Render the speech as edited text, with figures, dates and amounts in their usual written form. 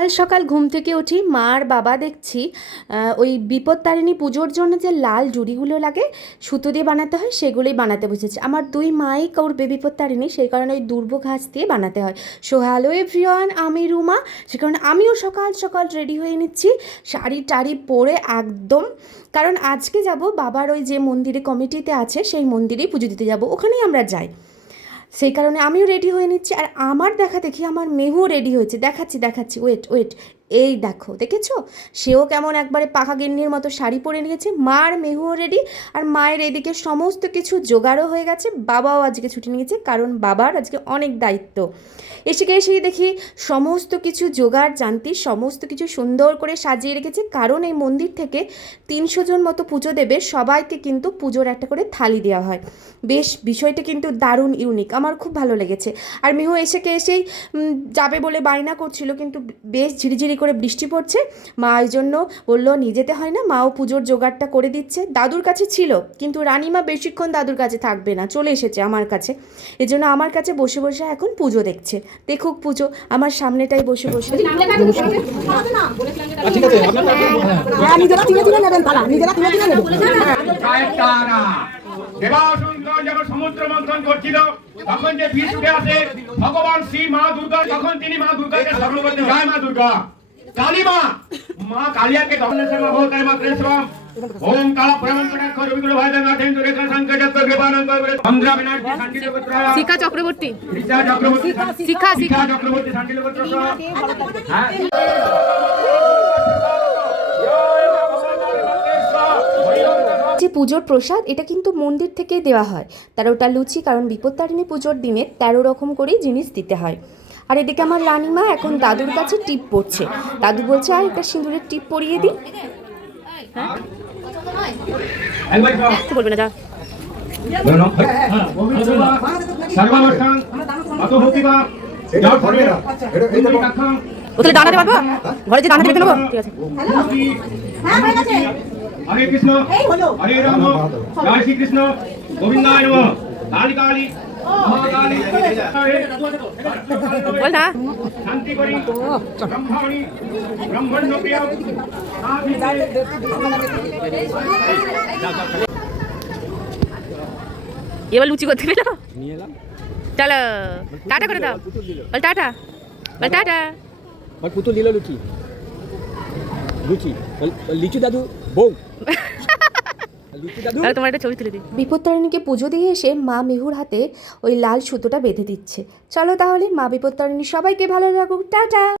কাল সকাল ঘুম থেকে উঠি, মা আর বাবা দেখছি ওই বিপত্তারিণী পুজোর জন্য যে লাল জুড়িগুলো লাগে সুতো দিয়ে বানাতে হয় সেগুলোই বানাতে বসেছে। আমার দুই মাই করবে বিপত্তারিণী, সেই কারণে ওই দুর্ব ঘাস দিয়ে বানাতে হয়। সো হ্যালো এভরিওয়ান, আমি রুমা। সে কারণে আমিও সকাল সকাল রেডি হয়ে নিচ্ছি, শাড়ি টাড়ি পরে একদম, কারণ আজকে যাব বাবার ওই যে মন্দিরে কমিটিতে আছে সেই মন্দিরেই পুজো দিতে যাব, ওখানেই আমরা যাই। সেই কারণে আমিও রেডি হয়ে নিচ্ছি। আর আমার দেখা দেখি আমার মেহুও রেডি হয়েছে, দেখাচ্ছি, ওয়েট ওয়েট, এই দেখো, দেখেছো? সেও কেমন একবারে পাখা গিন্নির মতো শাড়ি পরে নিয়েছে। মার মেহুও রেডি, আর মায়ের এদিকে সমস্ত কিছু জোগাড়ও হয়ে গেছে। বাবাও আজকে ছুটি নিয়েছে, কারণ বাবার আজকে অনেক দায়িত্ব। এসেই দেখি সমস্ত কিছু জোগাড় জানতি, সমস্ত কিছু সুন্দর করে সাজিয়ে রেখেছে, কারণ এই মন্দির থেকে 300 জন মতো পুজো দেবে, সবাইকে কিন্তু পুজোর একটা করে থালি দেওয়া হয়। বেশ বিষয়টা কিন্তু দারুণ ইউনিক, আমার খুব ভালো লেগেছে। আর মিহু এসেই যাবে বলে বায়না করছিল, কিন্তু বেশ ঝিরিঝিরি করে বৃষ্টি পড়ছে। মা ওই জন্য বললো নিয়ে যেতে হয় না, মাও পুজোর জোগাড়টা করে দিচ্ছে। দাদুর কাছে ছিল, কিন্তু রানিমা বেশিক্ষণ দাদুর কাছে থাকবে না, চলে এসেছে আমার কাছে। এজন্য আমার কাছে বসে বসে এখন পুজো দেখছে। দেখুক পুজো আমার সামনেটাই বসে বসে। সমুদ্র মন্থন করছিল তখন যে বিষ উঠে আসে, ভগবান শ্রী মা দুর্গা, তখন তিনি মা দুর্গাকে স্মরণ করতে, জয় মা দুর্গা, কালী মা কালিয়াকে দমনেশ্বর ভবতায় মাত্রেশ্বরম ওম কালা প্রমন্ত্রণ করে বিগুলো ভাইদা নাথেন দুরেখা সংকট কৃপানন্দ করে চন্দ্রা বিনাশ শান্তি পুত্র শিখা চক্রবর্তী শিখা চক্রবর্তী শান্তি পুত্র। হ্যাঁ, যে পুজোর প্রসাদ এটা কিন্তু মন্দির থেকে দেওয়া হয়, 13টা লুচি, কারণ বিপত্তারিণী পুজোর দিনে 13 রকম করেই জিনিস দিতে হয়। আর এদিকে আমার রানিমা এখন দাদুর কাছে টিপ পড়ছে। দাদু বলছে আর একটা সিঁদুরের টিপ পরিয়ে দিই। বলবে না, যা দাঁড়াতে পারবো, ঘরে যে দাঁড়াতে পেতে নেবো। ঠিক আছে। হরে কৃষ্ণ হরে রাম জয় শ্রী কৃষ্ণ গোবিন্দায় নমঃ। কালী কালী মহাকালী বল না, শান্তি করি ব্রহ্মণি ব্রহ্মণ্য প্রিয়। এবার লুচি করতে পেলো, চলো টাটা করে দাও, বল টাটা, বল টাটা। পুতুল দিল লুচি লিচু দাদু বউ। তোমার একটা ছবি তুলে দিই। বিপত্তারিণীকে পুজো দিয়ে এসে মা মেহুর হাতে ওই লাল সুতোটা বেঁধে দিচ্ছে। চলো তাহলে, মা বিপত্তারিণী সবাইকে ভালো লাগুক, টাটা।